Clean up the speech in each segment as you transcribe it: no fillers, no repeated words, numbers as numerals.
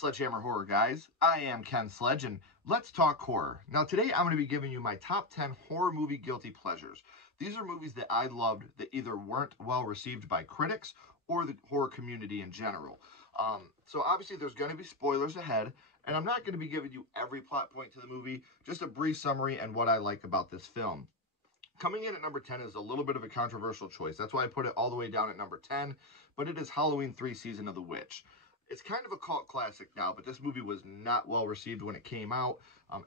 Sledgehammer Horror Guys. I am Ken Sledge, and let's talk horror. Now, today I'm going to be giving you my top 10 horror movie guilty pleasures. These are movies that I loved that either weren't well received by critics or the horror community in general. So obviously there's going to be spoilers ahead, and I'm not going to be giving you every plot point to the movie, just a brief summary and what I like about this film. Coming in at number 10 is a little bit of a controversial choice. That's why I put it all the way down at number 10, but it is Halloween 3 Season of the Witch. It's kind of a cult classic now, but this movie was not well received when it came out.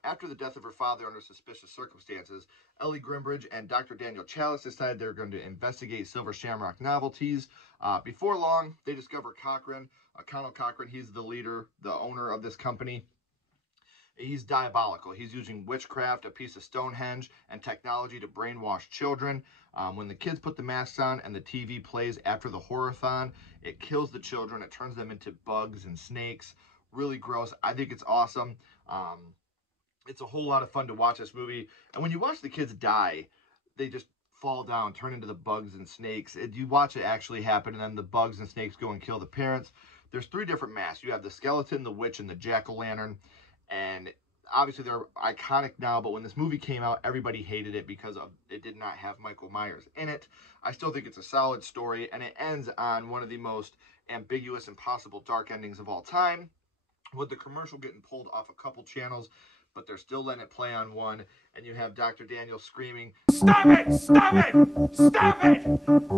After the death of her father under suspicious circumstances, Ellie Grimbridge and Dr. Daniel Chalice decided they were going to investigate Silver Shamrock novelties. Before long, they discover Cochran, Connell Cochran. He's the leader, the owner of this company. He's diabolical. He's using witchcraft, a piece of Stonehenge, and technology to brainwash children. When the kids put the masks on and the TV plays after the horror-thon, it kills the children. It turns them into bugs and snakes. Really gross. I think it's awesome. It's a whole lot of fun to watch this movie. And when you watch the kids die, they just fall down, turn into the bugs and snakes. You watch it actually happen, and then the bugs and snakes go and kill the parents. There's 3 different masks. You have the skeleton, the witch, and the jack-o'-lantern. And obviously they're iconic now, but when this movie came out, everybody hated it because it did not have Michael Myers in it. I still think it's a solid story, and it ends on one of the most ambiguous and possible dark endings of all time, with the commercial getting pulled off a couple channels, but they're still letting it play on one, and you have Dr. Daniel screaming, "Stop it! Stop it! Stop it!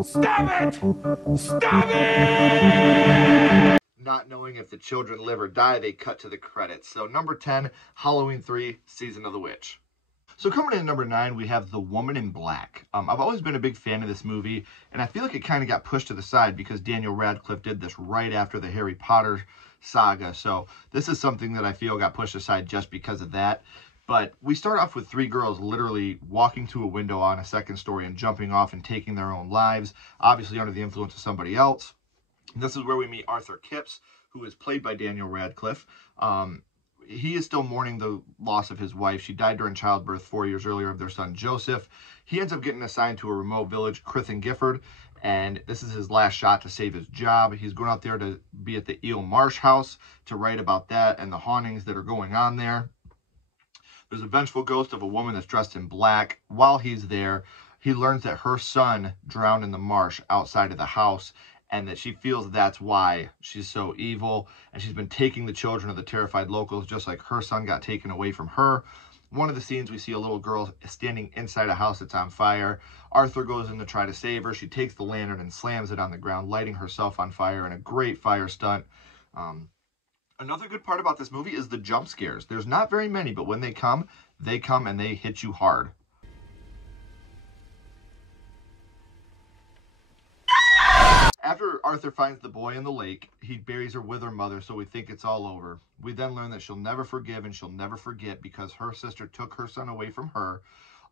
Stop it! Stop it!" Not knowing if the children live or die, they cut to the credits. So number 10, Halloween 3, Season of the Witch. So coming in at number 9, we have The Woman in Black. I've always been a big fan of this movie, and I feel like it kind of got pushed to the side because Daniel Radcliffe did this right after the Harry Potter saga. So this is something that I feel got pushed aside just because of that. But we start off with 3 girls literally walking to a window on a second story and jumping off and taking their own lives, obviously under the influence of somebody else. This is where we meet Arthur Kipps, who is played by Daniel Radcliffe. He is still mourning the loss of his wife. She died during childbirth 4 years earlier of their son, Joseph. He ends up getting assigned to a remote village, Crithon Gifford, and this is his last shot to save his job. He's going out there to be at the Eel Marsh house to write about that and the hauntings that are going on there. There's a vengeful ghost of a woman that's dressed in black. While he's there, he learns that her son drowned in the marsh outside of the house, and that she feels that's why she's so evil, and she's been taking the children of the terrified locals just like her son got taken away from her. One of the scenes, we see a little girl standing inside a house that's on fire. Arthur goes in to try to save her. She takes the lantern and slams it on the ground, lighting herself on fire in a great fire stunt. Another good part about this movie is the jump scares. There's not very many, but when they come and they hit you hard. After Arthur finds the boy in the lake, he buries her with her mother, so we think it's all over. We then learn that she'll never forgive and she'll never forget because her sister took her son away from her.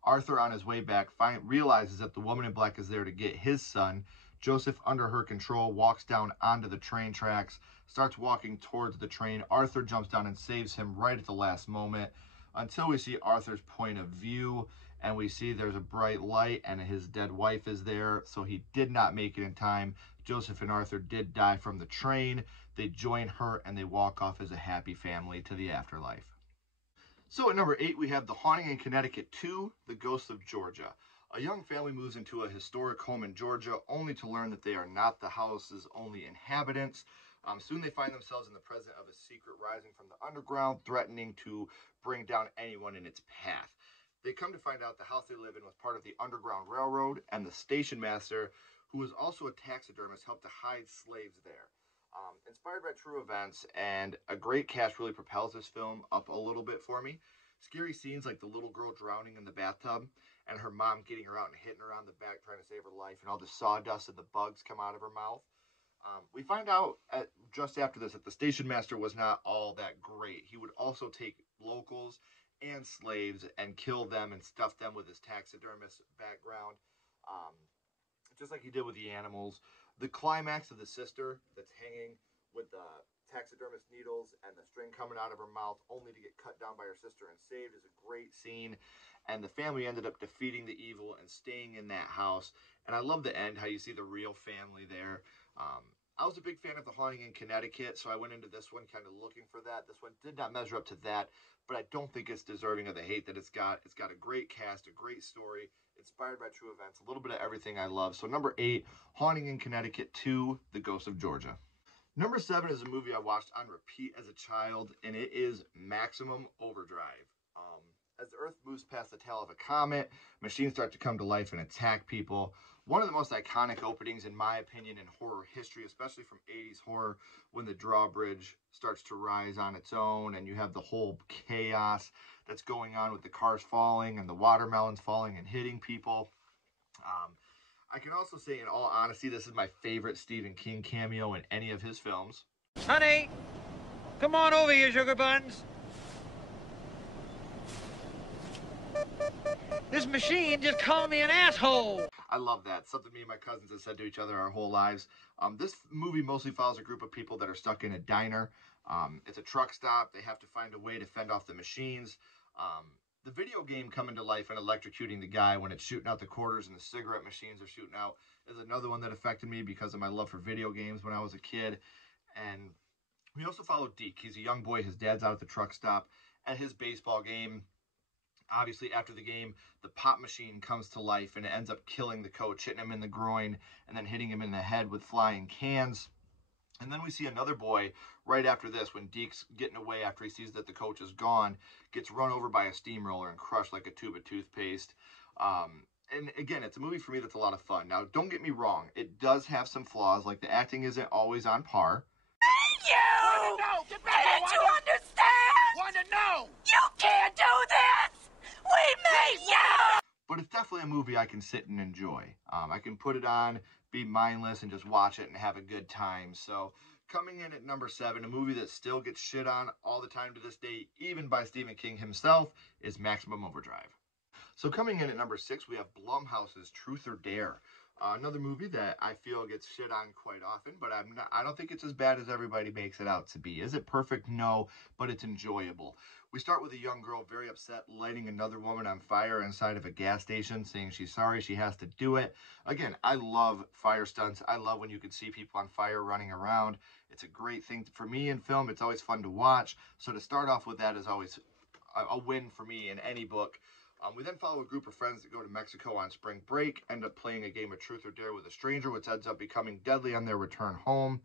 Arthur, on his way back, realizes that the woman in black is there to get his son. Joseph, under her control, walks down onto the train tracks, starts walking towards the train. Arthur jumps down and saves him right at the last moment until we see Arthur's point of view, and we see there's a bright light and his dead wife is there, so he did not make it in time. Joseph and Arthur did die from the train. They join her and they walk off as a happy family to the afterlife. So at number 8, we have The Haunting in Connecticut 2, The Ghosts of Georgia. A young family moves into a historic home in Georgia only to learn that they are not the house's only inhabitants. Soon they find themselves in the presence of a secret rising from the underground, threatening to bring down anyone in its path. They come to find out the house they live in was part of the Underground Railroad, and the station master, who was also a taxidermist, helped to hide slaves there. Inspired by true events, and a great cast really propels this film up a little bit for me. Scary scenes like the little girl drowning in the bathtub, and her mom getting her out and hitting her on the back trying to save her life, and all the sawdust and the bugs come out of her mouth. We find out just after this that the station master was not all that great. He would also take locals and slaves and kill them and stuff them with his taxidermist background, just like he did with the animals. The climax of the sister that's hanging with the taxidermist needles and the string coming out of her mouth only to get cut down by her sister and saved is a great scene. And the family ended up defeating the evil and staying in that house. And I love the end, how you see the real family there. I was a big fan of The Haunting in Connecticut, so I went into this one kind of looking for that. This one did not measure up to that, but I don't think it's deserving of the hate that it's got. It's got a great cast, a great story, inspired by true events, a little bit of everything I love. So number 8, Haunting in Connecticut 2, The Ghost of Georgia. Number 7 is a movie I watched on repeat as a child, and it is Maximum Overdrive. As the Earth moves past the tail of a comet, machines start to come to life and attack people. One of the most iconic openings, in my opinion, in horror history, especially from 80s horror, when the drawbridge starts to rise on its own and you have the whole chaos that's going on with the cars falling and the watermelons falling and hitting people. Um, I can also say, in all honesty, this is my favorite Stephen King cameo in any of his films. Honey, come on over here, sugar buns. This machine just called me an asshole. I love that. Something me and my cousins have said to each other our whole lives. This movie mostly follows a group of people that are stuck in a diner. It's a truck stop. They have to find a way to fend off the machines. The video game coming to life and electrocuting the guy when it's shooting out the quarters and the cigarette machines are shooting out is another one that affected me because of my love for video games when I was a kid. And we also follow Deke. He's a young boy. His dad's out at the truck stop at his baseball game. Obviously, after the game, the pop machine comes to life and it ends up killing the coach, hitting him in the groin, and then hitting him in the head with flying cans. And then we see another boy right after this, when Deke's getting away after he sees that the coach is gone, gets run over by a steamroller and crushed like a tube of toothpaste. And again, it's a movie for me that's a lot of fun. Now, don't get me wrong. It does have some flaws, like the acting isn't always on par. You! Want to know? Get back! Can't you understand? Want to know? You can't do this! We made you! But it's definitely a movie I can sit and enjoy. I can put it on, be mindless, and just watch it and have a good time. So coming in at number 7, a movie that still gets shit on all the time to this day, even by Stephen King himself, is Maximum Overdrive. So coming in at number 6, we have Blumhouse's Truth or Dare. Another movie that I feel gets shit on quite often, but I don't think it's as bad as everybody makes it out to be. Is it perfect? No, but it's enjoyable. We start with a young girl very upset, lighting another woman on fire inside of a gas station, saying she's sorry, she has to do it. Again, I love fire stunts. I love when you can see people on fire running around. It's a great thing for me in film. It's always fun to watch. So to start off with that is always a win for me in any book. We then follow a group of friends that go to Mexico on spring break, end up playing a game of Truth or Dare with a stranger, which ends up becoming deadly on their return home.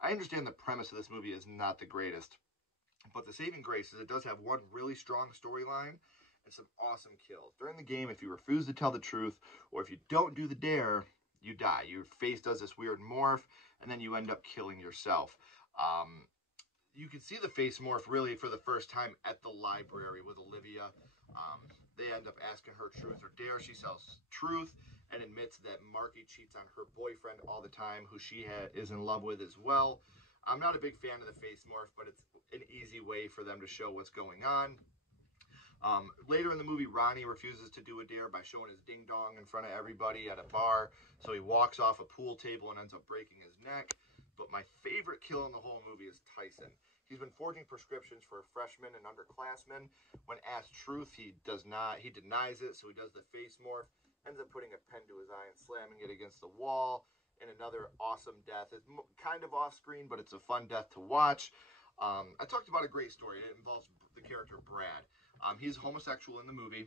I understand the premise of this movie is not the greatest, but the saving grace is it does have one really strong storyline and some awesome kills. During the game, if you refuse to tell the truth, or if you don't do the dare, you die. Your face does this weird morph, and then you end up killing yourself. You can see the face morph really for the first time at the library with Olivia. They end up asking her truth or dare. She says truth and admits that Marky cheats on her boyfriend all the time, who she is in love with as well. I'm not a big fan of the face morph, but it's an easy way for them to show what's going on. Later in the movie, Ronnie refuses to do a dare by showing his ding-dong in front of everybody at a bar. So he walks off a pool table and ends up breaking his neck. But my favorite kill in the whole movie is Tyson. He's been forging prescriptions for freshmen and underclassmen. When asked truth, he denies it, so he does the face morph, ends up putting a pen to his eye and slamming it against the wall. And another awesome death. It's kind of off-screen, but it's a fun death to watch. I talked about a great story. It involves the character Brad. He's homosexual in the movie,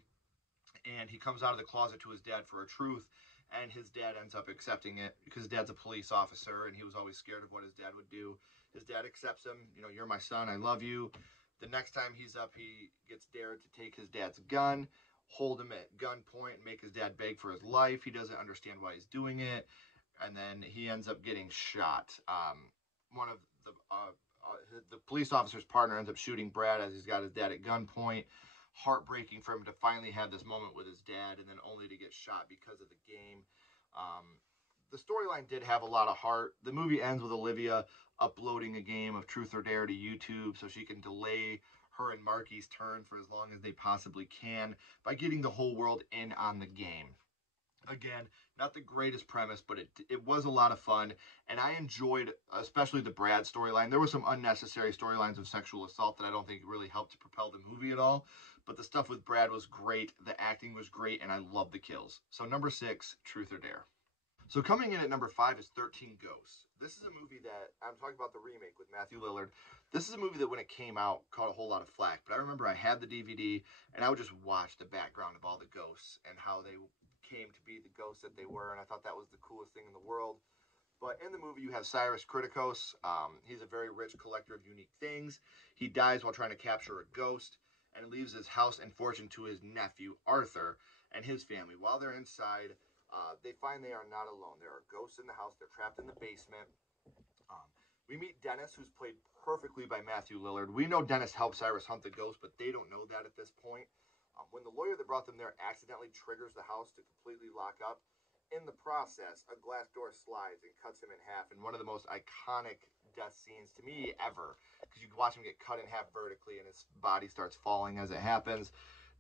and he comes out of the closet to his dad for a truth, and his dad ends up accepting it because his dad's a police officer, and he was always scared of what his dad would do. His dad accepts him. You know, you're my son. I love you. The next time he's up, he gets dared to take his dad's gun, hold him at gunpoint, and make his dad beg for his life. He doesn't understand why he's doing it, and then he ends up getting shot. One of the police officer's partner ends up shooting Brad as he's got his dad at gunpoint. Heartbreaking for him to finally have this moment with his dad, and then only to get shot because of the game. The storyline did have a lot of heart. The movie ends with Olivia uploading a game of Truth or Dare to YouTube so she can delay her and Marky's turn for as long as they possibly can by getting the whole world in on the game. Again, not the greatest premise, but it was a lot of fun, and I enjoyed especially the Brad storyline. There were some unnecessary storylines of sexual assault that I don't think really helped to propel the movie at all, but the stuff with Brad was great, the acting was great, and I loved the kills. So number 6, Truth or Dare. So coming in at number 5 is 13 Ghosts. This is a movie that, I'm talking about the remake with Matthew Lillard. This is a movie that when it came out caught a whole lot of flack. But I remember I had the DVD and I would just watch the background of all the ghosts and how they came to be the ghosts that they were. And I thought that was the coolest thing in the world. But in the movie, you have Cyrus Kritikos. He's a very rich collector of unique things. He dies while trying to capture a ghost and leaves his house and fortune to his nephew, Arthur, and his family. While they're inside, they find they are not alone. There are ghosts in the house. They're trapped in the basement. We meet Dennis, who's played perfectly by Matthew Lillard. We know Dennis helped Cyrus hunt the ghost, but they don't know that at this point. When the lawyer that brought them there accidentally triggers the house to completely lock up, in the process, a glass door slides and cuts him in half, and one of the most iconic death scenes to me ever, because you can watch him get cut in half vertically and his body starts falling as it happens.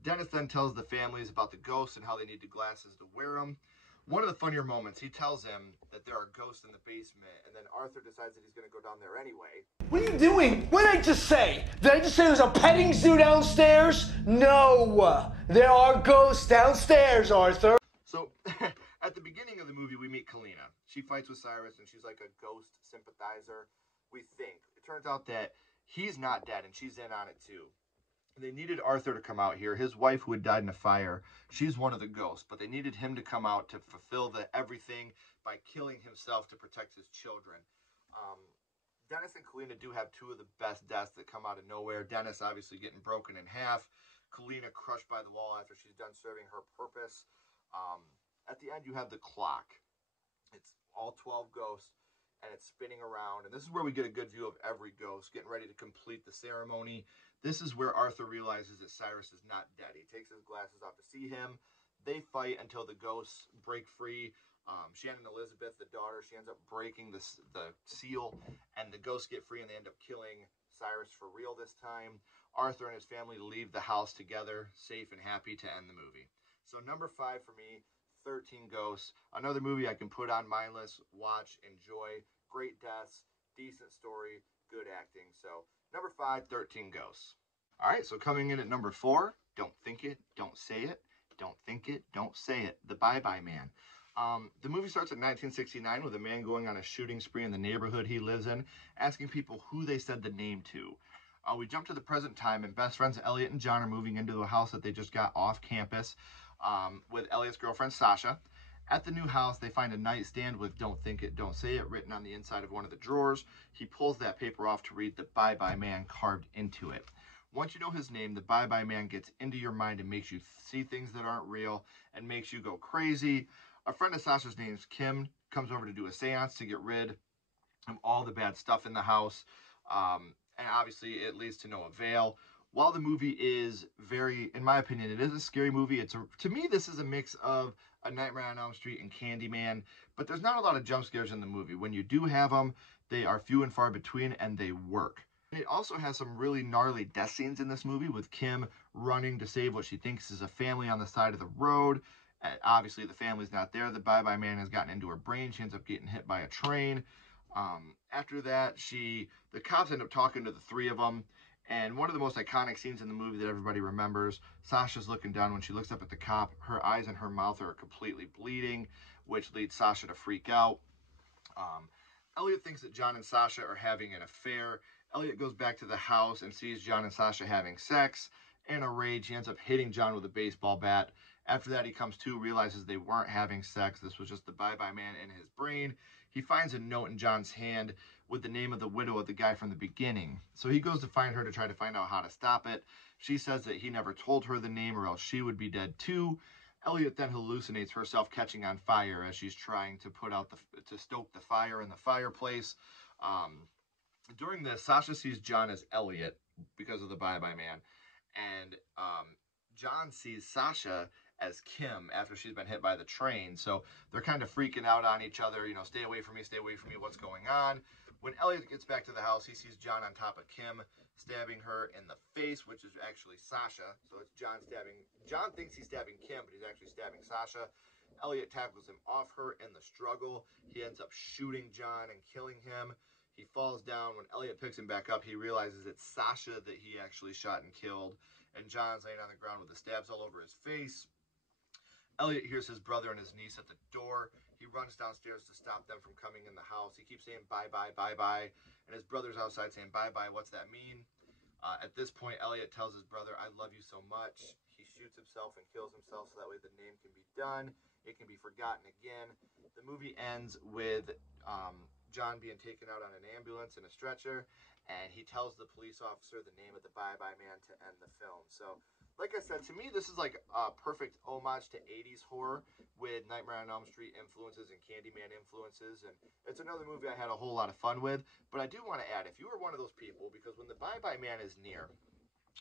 Dennis then tells the families about the ghosts and how they need the glasses to wear them. One of the funnier moments, he tells him that there are ghosts in the basement, and then Arthur decides that he's going to go down there anyway. What are you doing? What did I just say? Did I just say there's a petting zoo downstairs? No, there are ghosts downstairs, Arthur. So, at the beginning of the movie, we meet Kalina. She fights with Cyrus, and she's like a ghost sympathizer, we think. It turns out that he's not dead, and she's in on it too. They needed Arthur to come out here. His wife, who had died in a fire, she's one of the ghosts, but they needed him to come out to fulfill the everything by killing himself to protect his children. Dennis and Kalina do have two of the best deaths that come out of nowhere. Dennis obviously getting broken in half. Kalina crushed by the wall after she's done serving her purpose. At the end, you have the clock. It's all 12 ghosts, and it's spinning around. And this is where we get a good view of every ghost getting ready to complete the ceremony. This is where Arthur realizes that Cyrus is not dead. He takes his glasses off to see him. They fight until the ghosts break free. Shannon Elizabeth, the daughter, she ends up breaking the seal, and the ghosts get free, and they end up killing Cyrus for real this time. Arthur and his family leave the house together, safe and happy, to end the movie. So number 5 for me, 13 Ghosts. Another movie I can put on mindless, watch, enjoy. Great deaths, decent story, good acting. So number 5, 13 Ghosts. All right, so coming in at number 4, Don't Think It, Don't Say It. Don't Think It, Don't Say It. The Bye-Bye Man. The movie starts in 1969 with a man going on a shooting spree in the neighborhood he lives in, asking people who they said the name to. We jump to the present time, and best friends Elliot and John are moving into a house that they just got off campus with Elliot's girlfriend Sasha. At the new house, they find a nightstand with Don't Think It, Don't Say It written on the inside of one of the drawers. He pulls that paper off to read the Bye-Bye Man carved into it. Once you know his name, the Bye-Bye Man gets into your mind and makes you see things that aren't real and makes you go crazy. A friend of Sasha's name's Kim comes over to do a seance to get rid of all the bad stuff in the house. And obviously it leads to no avail. While the movie is very, in my opinion, it is a scary movie. To me, this is a mix of A Nightmare on Elm Street and Candyman, but there's not a lot of jump scares in the movie. When you do have them, they are few and far between, and they work. It also has some really gnarly death scenes in this movie, with Kim running to save what she thinks is a family on the side of the road. Obviously, the family's not there. The Bye-Bye Man has gotten into her brain. She ends up getting hit by a train. After that, the cops end up talking to the three of them. And one of the most iconic scenes in the movie that everybody remembers, Sasha's looking down. When she looks up at the cop, her eyes and her mouth are completely bleeding, which leads Sasha to freak out. Elliot thinks that John and Sasha are having an affair. Elliot goes back to the house and sees John and Sasha having sex. In a rage, he ends up hitting John with a baseball bat. After that, he comes to, realizes they weren't having sex. This was just the Bye-Bye Man in his brain. He finds a note in John's hand with the name of the widow of the guy from the beginning. So he goes to find her to try to find out how to stop it. She says that he never told her the name or else she would be dead too. Elliot then hallucinates herself catching on fire as she's trying to to stoke the fire in the fireplace. During this, Sasha sees John as Elliot because of the Bye-Bye Man. And John sees Sasha as Kim after she's been hit by the train. So they're kind of freaking out on each other. You know, stay away from me, what's going on? When Elliot gets back to the house, he sees John on top of Kim, stabbing her in the face, which is actually Sasha. So it's John stabbing. John thinks he's stabbing Kim, but he's actually stabbing Sasha. Elliot tackles him off her in the struggle. He ends up shooting John and killing him. He falls down. When Elliot picks him back up, he realizes it's Sasha that he actually shot and killed. And John's laying on the ground with the stabs all over his face. Elliot hears his brother and his niece at the door. He runs downstairs to stop them from coming in the house. He keeps saying bye-bye, bye-bye. And his brother's outside saying bye-bye. What's that mean? At this point, Elliot tells his brother, I love you so much. He shoots himself and kills himself so that way the name can be done. It can be forgotten again. The movie ends with John being taken out on an ambulance in a stretcher. And he tells the police officer the name of the bye-bye man to end the film. So, like I said, to me, this is like a perfect homage to 80s horror with Nightmare on Elm Street influences and Candyman influences. And it's another movie I had a whole lot of fun with. But I do want to add, if you were one of those people, because when the bye-bye man is near,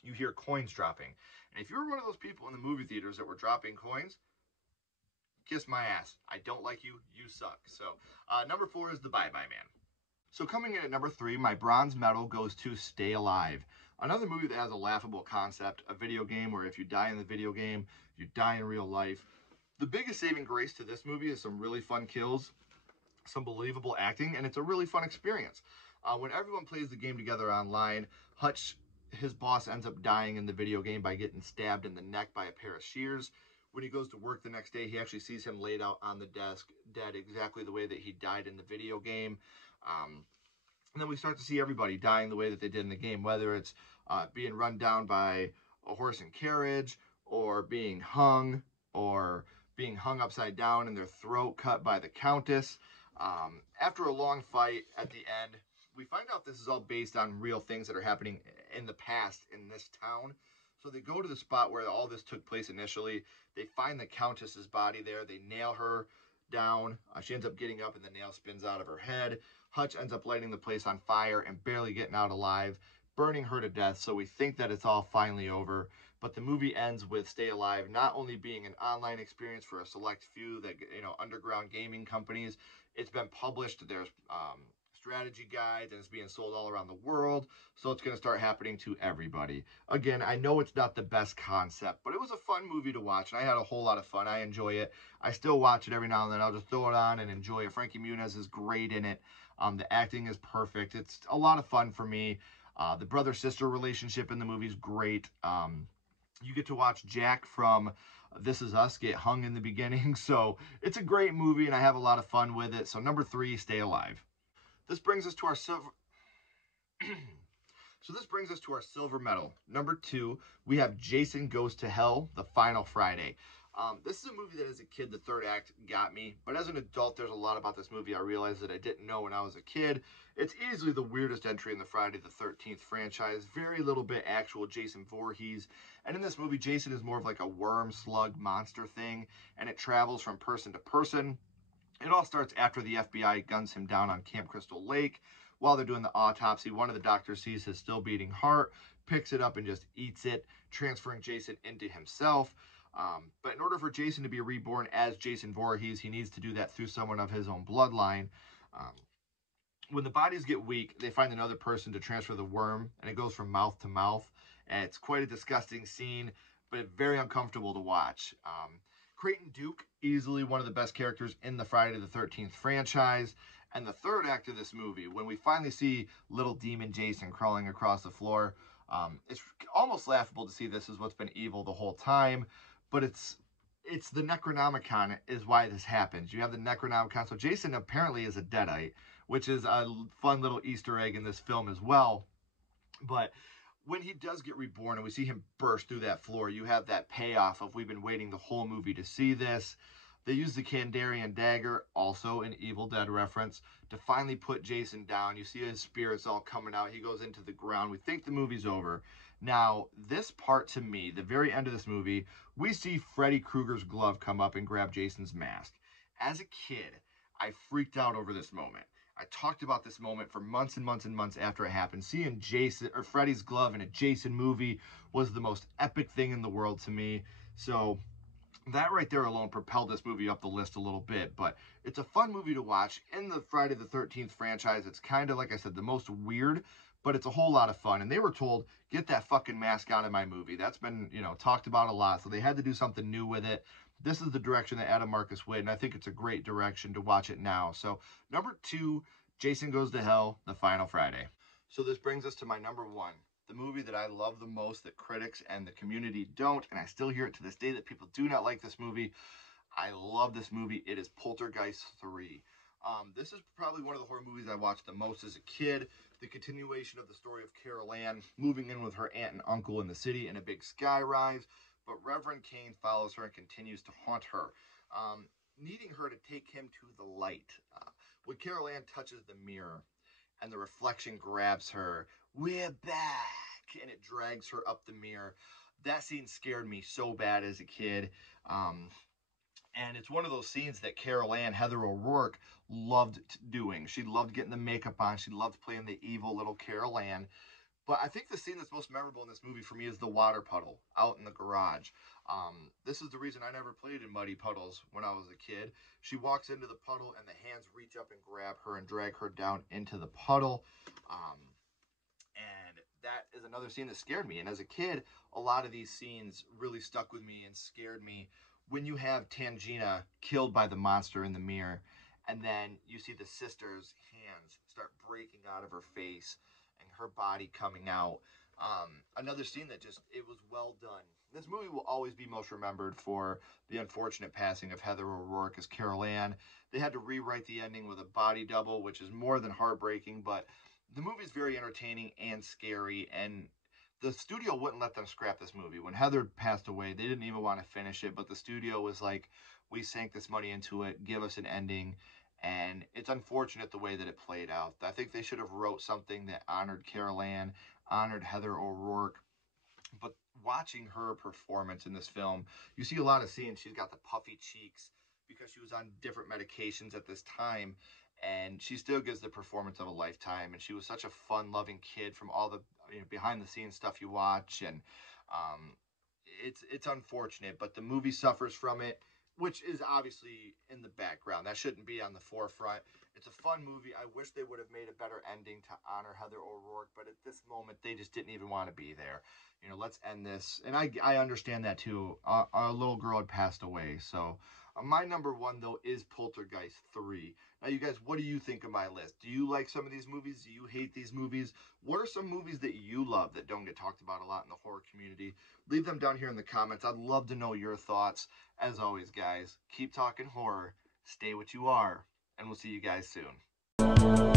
you hear coins dropping. And if you were one of those people in the movie theaters that were dropping coins, kiss my ass. I don't like you. You suck. So, number 4 is the bye-bye man. So coming in at number 3, my bronze medal goes to Stay Alive. Another movie that has a laughable concept, a video game where if you die in the video game, you die in real life. The biggest saving grace to this movie is some really fun kills, some believable acting, and it's a really fun experience. When everyone plays the game together online, Hutch, his boss, ends up dying in the video game by getting stabbed in the neck by a pair of shears. When he goes to work the next day, he actually sees him laid out on the desk, dead exactly the way that he died in the video game. And then we start to see everybody dying the way that they did in the game, whether it's being run down by a horse and carriage, or being hung upside down and their throat cut by the Countess. After a long fight at the end, we find out this is all based on real things that are happening in the past in this town. So they go to the spot where all this took place initially. They find the Countess's body there. They nail her down. She ends up getting up and the nail spins out of her head. Hutch ends up lighting the place on fire and barely getting out alive, burning her to death. So we think that it's all finally over. But the movie ends with Stay Alive not only being an online experience for a select few that, underground gaming companies. It's been published. There's strategy guides, and it's being sold all around the world. So it's going to start happening to everybody. Again, I know it's not the best concept, but it was a fun movie to watch, and I had a whole lot of fun. I enjoy it. I still watch it every now and then. I'll just throw it on and enjoy it. Frankie Muniz is great in it. The acting is perfect. It's a lot of fun for me. The brother-sister relationship in the movie is great. You get to watch Jack from This Is Us get hung in the beginning. So it's a great movie, and I have a lot of fun with it. So number 3, Stay Alive. This brings us to our silver... silver medal. Number 2, we have Jason Goes to Hell, The Final Friday. This is a movie that as a kid, the third act got me. But as an adult, there's a lot about this movie I realized that I didn't know when I was a kid. It's easily the weirdest entry in the Friday the 13th franchise. Very little bit actual Jason Voorhees. And in this movie, Jason is more of like a worm, slug, monster thing. And it travels from person to person. It all starts after the FBI guns him down on Camp Crystal Lake. While they're doing the autopsy, one of the doctors sees his still beating heart, picks it up and just eats it, transferring Jason into himself. But in order for Jason to be reborn as Jason Voorhees, he needs to do that through someone of his own bloodline. When the bodies get weak, they find another person to transfer the worm, and it goes from mouth to mouth. And it's quite a disgusting scene, but very uncomfortable to watch. Creighton Duke, easily one of the best characters in the Friday the 13th franchise. And the third act of this movie, when we finally see little demon Jason crawling across the floor, it's almost laughable to see this is what's been evil the whole time. But it's the Necronomicon is why this happens. You have the Necronomicon. So Jason apparently is a Deadite, which is a fun little Easter egg in this film as well. But when he does get reborn and we see him burst through that floor, you have that payoff of we've been waiting the whole movie to see this. They use the Kandarian dagger, also an Evil Dead reference, to finally put Jason down. You see his spirits all coming out. He goes into the ground. We think the movie's over. Now, this part to me, the very end of this movie, we see Freddy Krueger's glove come up and grab Jason's mask. As a kid, I freaked out over this moment. I talked about this moment for months and months and months after it happened. Seeing Jason or Freddy's glove in a Jason movie was the most epic thing in the world to me. So that right there alone propelled this movie up the list a little bit. But it's a fun movie to watch. In the Friday the 13th franchise, it's kind of, like I said, the most weird, but it's a whole lot of fun. And they were told, get that fucking mask out of my movie. That's been, talked about a lot. So they had to do something new with it. This is the direction that Adam Marcus went, and I think it's a great direction to watch it now. So, number 2, Jason Goes to Hell, The Final Friday. So this brings us to my number 1, the movie that I love the most that critics and the community don't, and I still hear it to this day that people do not like this movie. I love this movie. It is Poltergeist 3. This is probably one of the horror movies I watched the most as a kid. The continuation of the story of Carol Ann moving in with her aunt and uncle in the city in a big skyrise, but Reverend Kane follows her and continues to haunt her, needing her to take him to the light. When Carol Ann touches the mirror and the reflection grabs her, we're back, and it drags her up the mirror. That scene scared me so bad as a kid. Um, and it's one of those scenes that Carol Ann, Heather O'Rourke, loved doing. She loved getting the makeup on. She loved playing the evil little Carol Ann. But I think the scene that's most memorable in this movie for me is the water puddle out in the garage. This is the reason I never played in muddy puddles when I was a kid. She walks into the puddle and the hands reach up and grab her and drag her down into the puddle. And that is another scene that scared me. And as a kid, a lot of these scenes really stuck with me and scared me. When you have Tangina killed by the monster in the mirror, and then you see the sister's hands start breaking out of her face and her body coming out. Another scene that just, it was well done. This movie will always be most remembered for the unfortunate passing of Heather O'Rourke as Carol Ann. They had to rewrite the ending with a body double, which is more than heartbreaking, but the movie is very entertaining and scary, and the studio wouldn't let them scrap this movie. When Heather passed away, they didn't even want to finish it, but the studio was like, we sank this money into it, give us an ending, and it's unfortunate the way that it played out. I think they should have wrote something that honored Carol Ann, honored Heather O'Rourke, but watching her performance in this film, you see a lot of scenes. She's got the puffy cheeks because she was on different medications at this time, and she still gives the performance of a lifetime. And she was such a fun-loving kid from all the behind-the-scenes stuff you watch, and it's unfortunate, but the movie suffers from it, which is obviously in the background. That shouldn't be on the forefront. It's a fun movie. I wish they would have made a better ending to honor Heather O'Rourke, but at this moment, they just didn't even want to be there. Let's end this. And I understand that too. Our little girl had passed away. So my number one, though, is Poltergeist 3. Now, you guys, what do you think of my list? Do you like some of these movies? Do you hate these movies? What are some movies that you love that don't get talked about a lot in the horror community? Leave them down here in the comments. I'd love to know your thoughts. As always, guys, keep talking horror, stay what you are, and we'll see you guys soon.